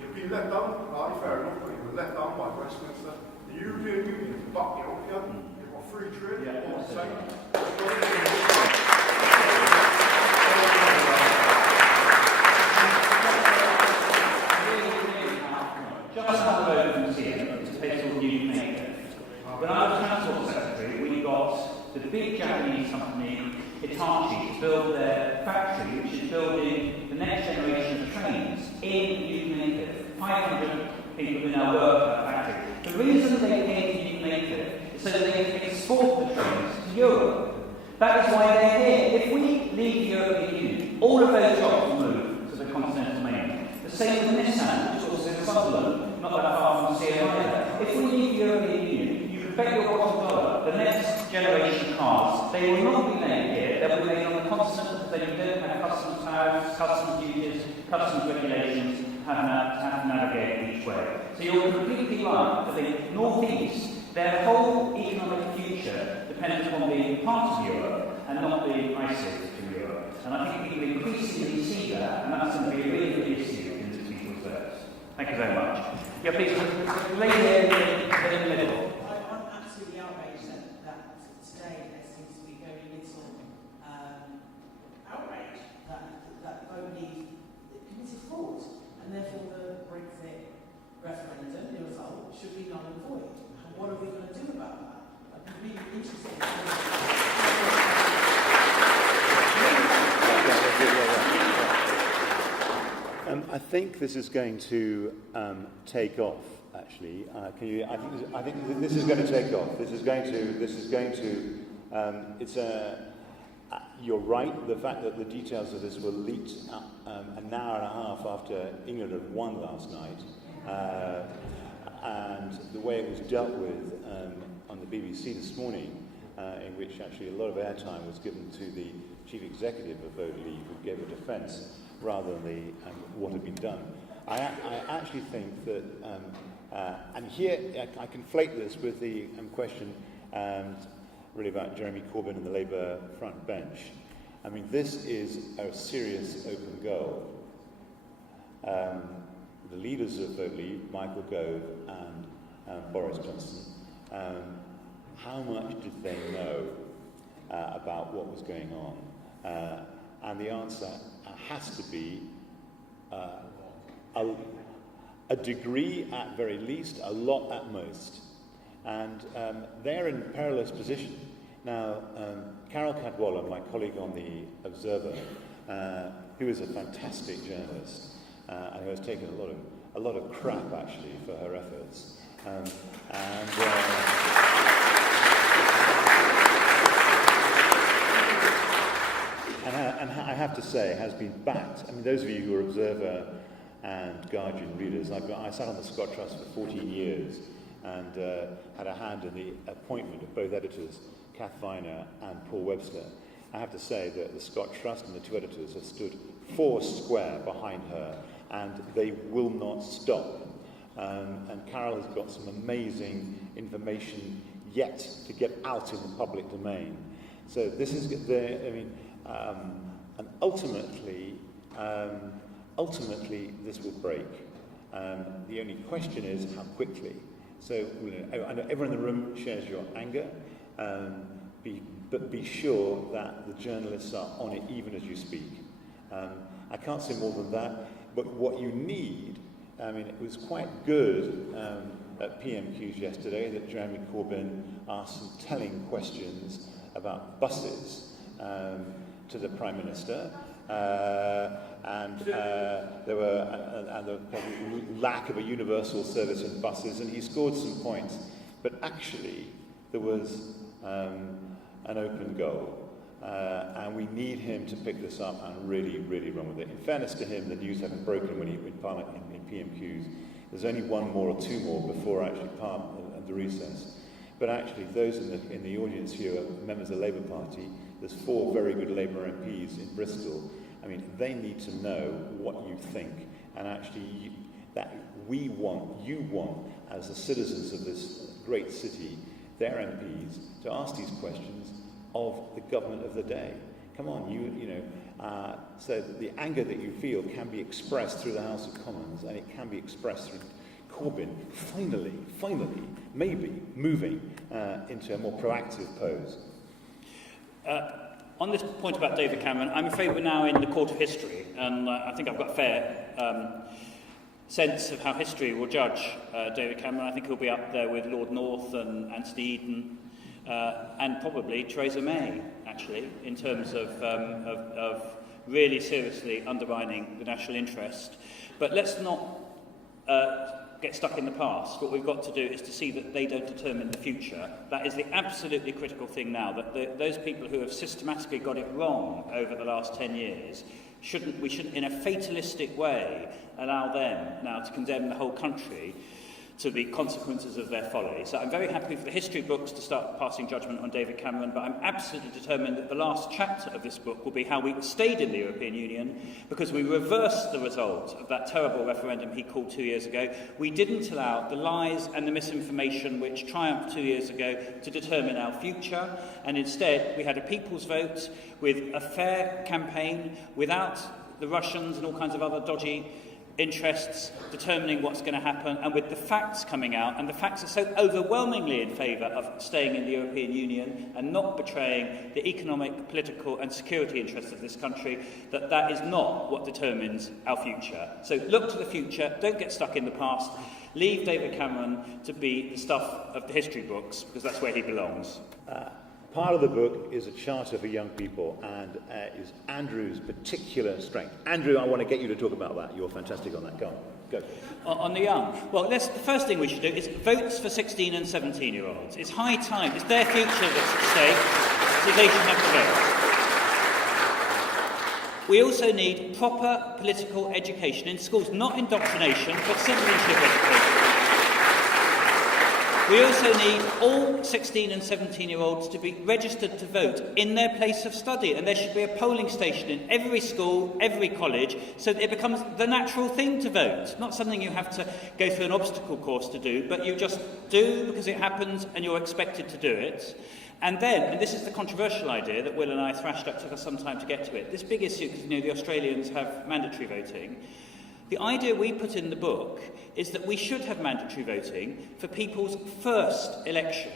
you've been let down, fair enough, but you were let down by Westminster. The European Union is backing up here. You've got free trade all the time. Just have a vote from here, it's a place called Newton Acre. When I was Transport Secretary, the big Japanese company Hitachi to build their factory, which is building the next generation of trains in Yukoneka. 500 people who now work at that factory. The reason they came to Yukoneka is so that they can export the trains to Europe. That is why they're here. If we leave the European Union, all of those jobs will move to the continental mainland. The same with Nissan, which is also in Sunderland, not that far from here either. If we leave the European Union, you can bet your bottom dollar, the next generation of cars, they will not be made here, they'll be made on the continent, because they don't have customs tariffs, customs duties, customs regulations, have to navigate each way. So you're completely right that the North East, their whole economic future depends upon being part of Europe and not being isolated from Europe. And I think people increasingly see that, and that's going to be a really big issue in this people's votes. Thank you very much. Yeah, please, lady there in the middle. I'm absolutely outraged that today there seems to be very little outrage that vote leave committed fraud, and therefore the Brexit referendum, the result, should be null and void. And what are we going to do about that? I'd be really interested I think this is going to take off. Actually, I think this is going to take off. This is going to. It's a. You're right. The fact that the details of this were leaked an hour and a half after England had won last night, and the way it was dealt with on the BBC this morning, in which actually a lot of airtime was given to the chief executive of Vote Leave, who gave a defence rather than what had been done. I actually think that, and here I conflate this with the question really about Jeremy Corbyn and the Labour front bench. I mean, this is a serious open goal. The leaders of Vote Leave, Michael Gove and Boris Johnson, how much did they know about what was going on? And the answer has to be a degree at very least, a lot at most. And they're in a perilous position. Now, Carol Cadwalla, my colleague on the Observer, who is a fantastic journalist, and who has taken a lot of crap actually for her efforts, and I have to say, has been backed. I mean, those of you who are Observer and Guardian readers, I sat on the Scott Trust for 14 years and had a hand in the appointment of both editors, Kath Viner and Paul Webster. I have to say that the Scott Trust and the two editors have stood four square behind her, and they will not stop. And Carol has got some amazing information yet to get out in the public domain. So this is and ultimately this will break. The only question is how quickly. So I know everyone in the room shares your anger, but be sure that the journalists are on it even as you speak. I can't say more than that, but what you need, I mean, it was quite good at PMQs yesterday that Jeremy Corbyn asked some telling questions about buses to the Prime Minister, and there were the lack of a universal service in buses, and he scored some points. But actually, there was an open goal, and we need him to pick this up and really, really run with it. In fairness to him, the news hadn't broken when he went in PMQs. There's only one more or two more before actually the recess. But actually, those in the audience here are members of the Labour Party. There's 4 very good Labour MPs in Bristol. I mean, they need to know what you think, and actually that you want, as the citizens of this great city, their MPs, to ask these questions of the government of the day. Come on, so the anger that you feel can be expressed through the House of Commons, and it can be expressed through Corbyn finally, maybe moving into a more proactive pose. On this point about David Cameron, I'm afraid we're now in the court of history, and I think I've got a fair sense of how history will judge David Cameron. I think he'll be up there with Lord North and Anthony Eden and probably Theresa May, actually, in terms of really seriously undermining the national interest. But let's not get stuck in the past. What we've got to do is to see that they don't determine the future. That is the absolutely critical thing now, that those people who have systematically got it wrong over the last 10 years, we shouldn't in a fatalistic way allow them now to condemn the whole country to the consequences of their folly. So I'm very happy for the history books to start passing judgment on David Cameron, but I'm absolutely determined that the last chapter of this book will be how we stayed in the European Union, because we reversed the result of that terrible referendum he called 2 years ago. We didn't allow the lies and the misinformation which triumphed 2 years ago to determine our future, and instead we had a people's vote with a fair campaign, without the Russians and all kinds of other dodgy interests determining what's going to happen, and with the facts coming out, and the facts are so overwhelmingly in favour of staying in the European Union and not betraying the economic, political and security interests of this country, that is not what determines our future. So look to the future, don't get stuck in the past, leave David Cameron to be the stuff of the history books, because that's where he belongs. Part of the book is a charter for young people, and is Andrew's particular strength. Andrew, I want to get you to talk about that. You're fantastic on that. Go on. Go. On the young. Well, the first thing we should do is votes for 16 and 17-year-olds. It's high time. It's their future that's at stake, so they should have to vote. We also need proper political education in schools, not indoctrination, but citizenship education. We also need all 16 and 17-year-olds to be registered to vote in their place of study, and there should be a polling station in every school, every college, so that it becomes the natural thing to vote, not something you have to go through an obstacle course to do, but you just do because it happens and you're expected to do it. And then, and this is the controversial idea that Will and I thrashed up, took us some time to get to it, this big issue, because the Australians have mandatory voting. The idea we put in the book is that we should have mandatory voting for people's first election.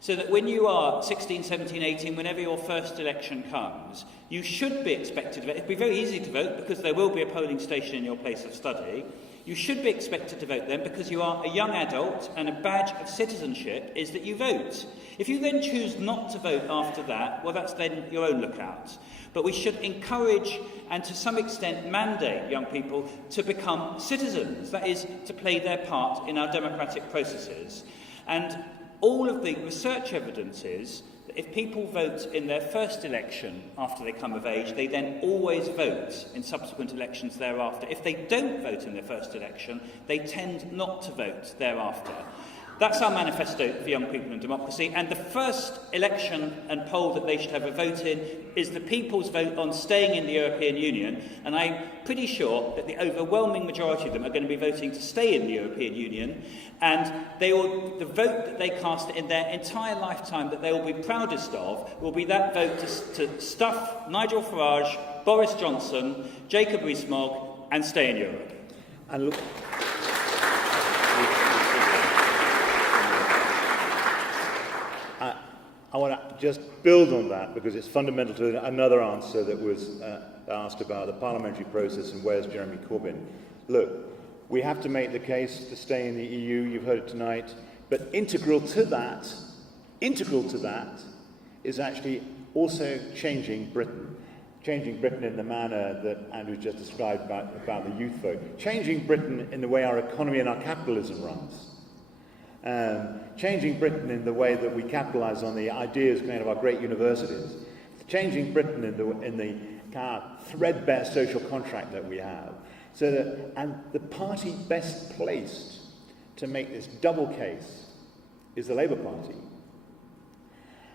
So that when you are 16, 17, 18, whenever your first election comes, you should be expected to vote. It'll be very easy to vote because there will be a polling station in your place of study. You should be expected to vote then because you are a young adult, and a badge of citizenship is that you vote. If you then choose not to vote after that, well, that's then your own lookout. But we should encourage and to some extent mandate young people to become citizens, that is, to play their part in our democratic processes. And all of the research evidence is that if people vote in their first election after they come of age, they then always vote in subsequent elections thereafter. If they don't vote in their first election, they tend not to vote thereafter. That's our manifesto for young people and democracy, and the first election and poll that they should have a vote in is the people's vote on staying in the European Union, and I'm pretty sure that the overwhelming majority of them are going to be voting to stay in the European Union, and the vote that they cast in their entire lifetime that they will be proudest of will be that vote to stuff Nigel Farage, Boris Johnson, Jacob Rees-Mogg, and stay in Europe. And look, I want to just build on that because it's fundamental to another answer that was asked about the parliamentary process and where's Jeremy Corbyn. Look, we have to make the case to stay in the EU, you've heard it tonight, but integral to that is actually also changing Britain. Changing Britain in the manner that Andrew just described about the youth vote. Changing Britain in the way our economy and our capitalism runs. Changing Britain in the way that we capitalise on the ideas coming out of our great universities. Changing Britain in the kind of threadbare social contract that we have. And the party best placed to make this double case is the Labour Party.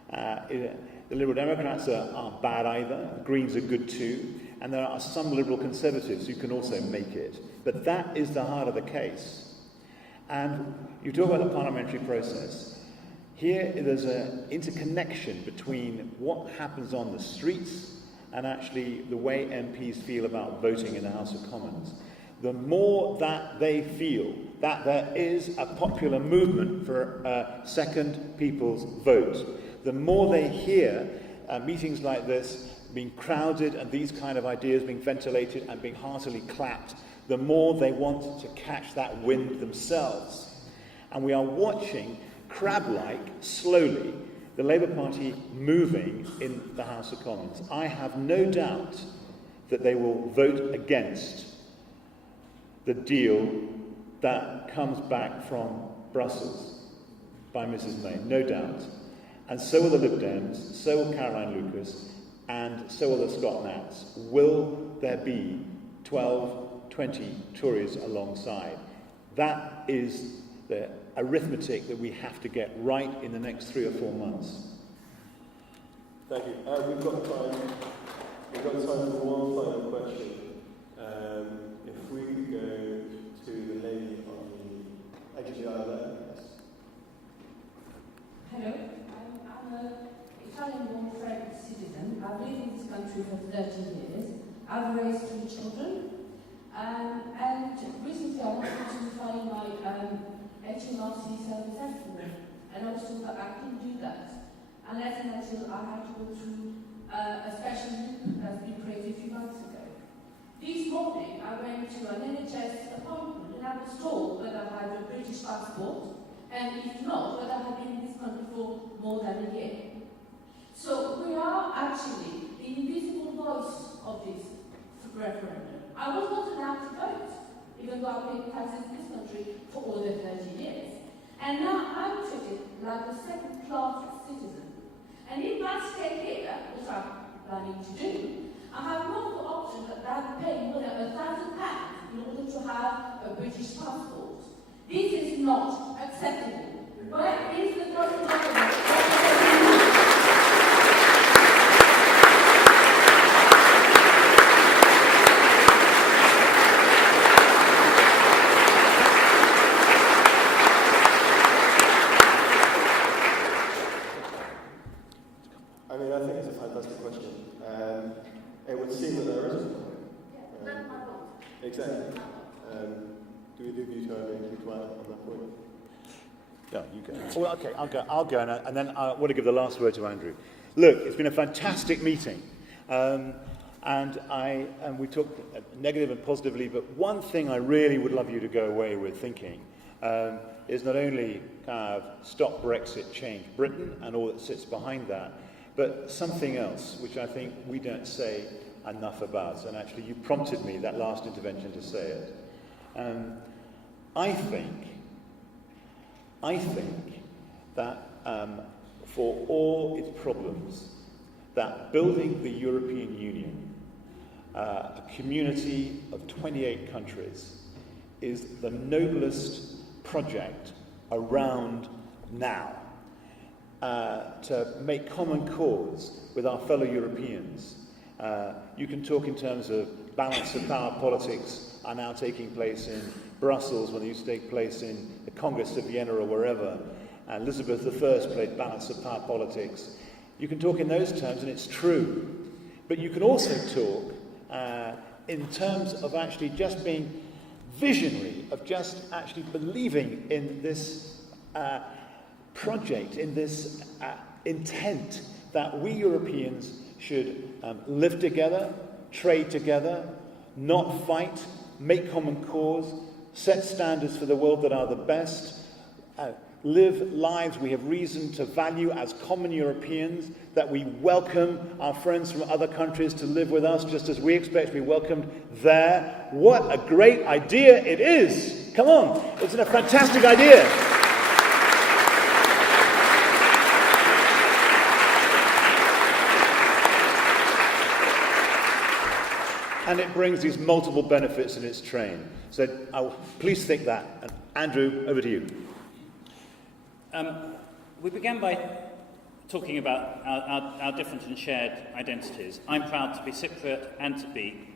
The Liberal Democrats aren't bad either, the Greens are good too, and there are some Liberal Conservatives who can also make it. But that is the heart of the case. And you talk about the parliamentary process. Here there's an interconnection between what happens on the streets and actually the way MPs feel about voting in the House of Commons. The more that they feel that there is a popular movement for a second people's vote, the more they hear meetings like this being crowded and these kind of ideas being ventilated and being heartily clapped, the more they want to catch that wind themselves. And we are watching, crab-like, slowly, the Labour Party moving in the House of Commons. I have no doubt that they will vote against the deal that comes back from Brussels by Mrs May, no doubt. And so will the Lib Dems, so will Caroline Lucas, and so will the Scott Nats. Will there be 12, 20 Tories alongside? That is the arithmetic that we have to get right in the next 3 or 4 months. Thank you. We've got time for one final question. If we could go to the lady on the edge of the aisle there. Hello, I'm an Italian-born French citizen. I've lived in this country for 30 years. I've raised 3 children. And recently I wanted to file my HMRC service form, and I was told that I couldn't do that unless and until I had to go through a special loop that's been created a few months ago. This morning I went to an NHS appointment and I was told that I had a British passport, and if not, that I had been in this country for more than a year. So we are actually the invisible voice of this referendum. I was not allowed to vote, even though I paid taxes in this country for all the 30 years. And now I'm treated like a second-class citizen. And if I stay here, which I'm planning to do, I have no other option than to pay more than £1,000 in order to have a British passport. This is not acceptable. Where is the government? I mean, I think it's a fantastic question. It would seem that there isn't. That's my vote. Exactly. Do either of you two have anything to add on that point? No, you go. Well, okay, I'll go, and then I want to give the last word to Andrew. Look, it's been a fantastic meeting, and we talked negative and positively, but one thing I really would love you to go away with thinking is not only kind of stop Brexit, change Britain, and all that sits behind that, but something else, which I think we don't say enough about. And actually, you prompted me that last intervention to say it. I think that for all its problems, that building the European Union, a community of 28 countries, is the noblest project around now. To make common cause with our fellow Europeans. You can talk in terms of balance of power politics are now taking place in Brussels when they used to take place in the Congress of Vienna or wherever. Elizabeth I played balance of power politics. You can talk in those terms, and it's true. But you can also talk in terms of actually just being visionary, of just actually believing in this project, in this intent that we Europeans should live together, trade together, not fight, make common cause, set standards for the world that are the best, live lives we have reason to value as common Europeans, that we welcome our friends from other countries to live with us just as we expect to be welcomed there. What a great idea it is! Come on, it's a fantastic idea. And it brings these multiple benefits in its train. So please think that. And Andrew, over to you. We began by talking about our different and shared identities. I'm proud to be Cypriot and to be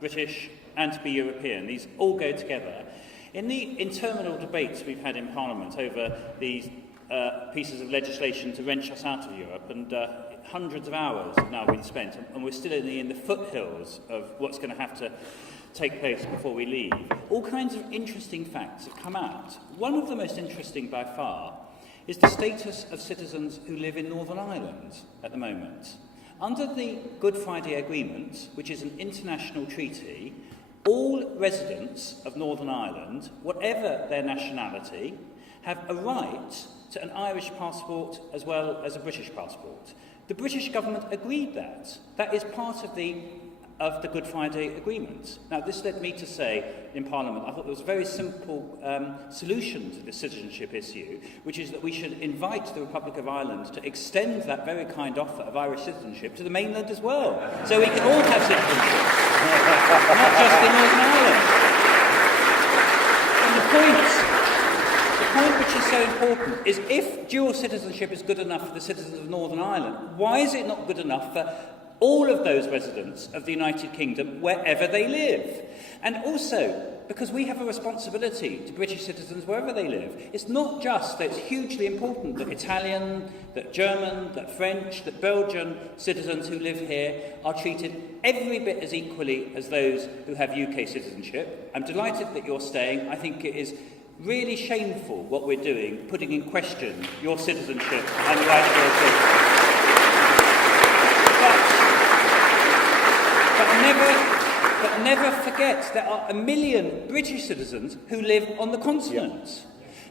British and to be European. These all go together. In the interminable debates we've had in Parliament over these pieces of legislation to wrench us out of Europe, and hundreds of hours have now been spent, and we're still in the foothills of what's going to have to take place before we leave. All kinds of interesting facts have come out. One of the most interesting by far is the status of citizens who live in Northern Ireland at the moment. Under the Good Friday Agreement, which is an international treaty, all residents of Northern Ireland, whatever their nationality, have a right to an Irish passport as well as a British passport. The British government agreed that. That is part of the Good Friday Agreement. Now, this led me to say in Parliament, I thought there was a very simple solution to the citizenship issue, which is that we should invite the Republic of Ireland to extend that very kind offer of Irish citizenship to the mainland as well, so we can all have citizenship, not just in Northern Ireland. And the point which is so important is if dual citizenship is good enough for the citizens of Northern Ireland, why is it not good enough for all of those residents of the United Kingdom, wherever they live? And also, because we have a responsibility to British citizens wherever they live. It's not just that it's hugely important that Italian, that German, that French, that Belgian citizens who live here are treated every bit as equally as those who have UK citizenship. I'm delighted that you're staying. I think it is really shameful what we're doing, putting in question your citizenship and right to your citizenship. But never forget there are 1 million British citizens who live on the continent.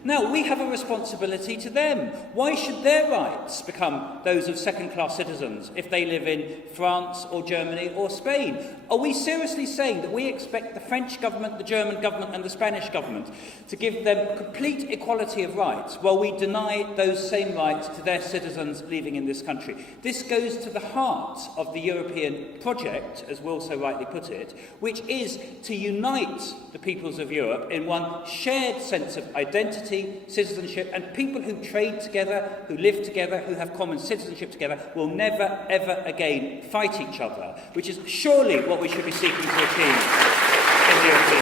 Now, we have a responsibility to them. Why should their rights become those of second-class citizens if they live in France or Germany or Spain? Are we seriously saying that we expect the French government, the German government and the Spanish government to give them complete equality of rights while we deny those same rights to their citizens living in this country? This goes to the heart of the European project, as Will so rightly put it, which is to unite the peoples of Europe in one shared sense of identity, citizenship, and people who trade together, who live together, who have common citizenship together will never, ever again fight each other, which is surely what we should be seeking to achieve in the European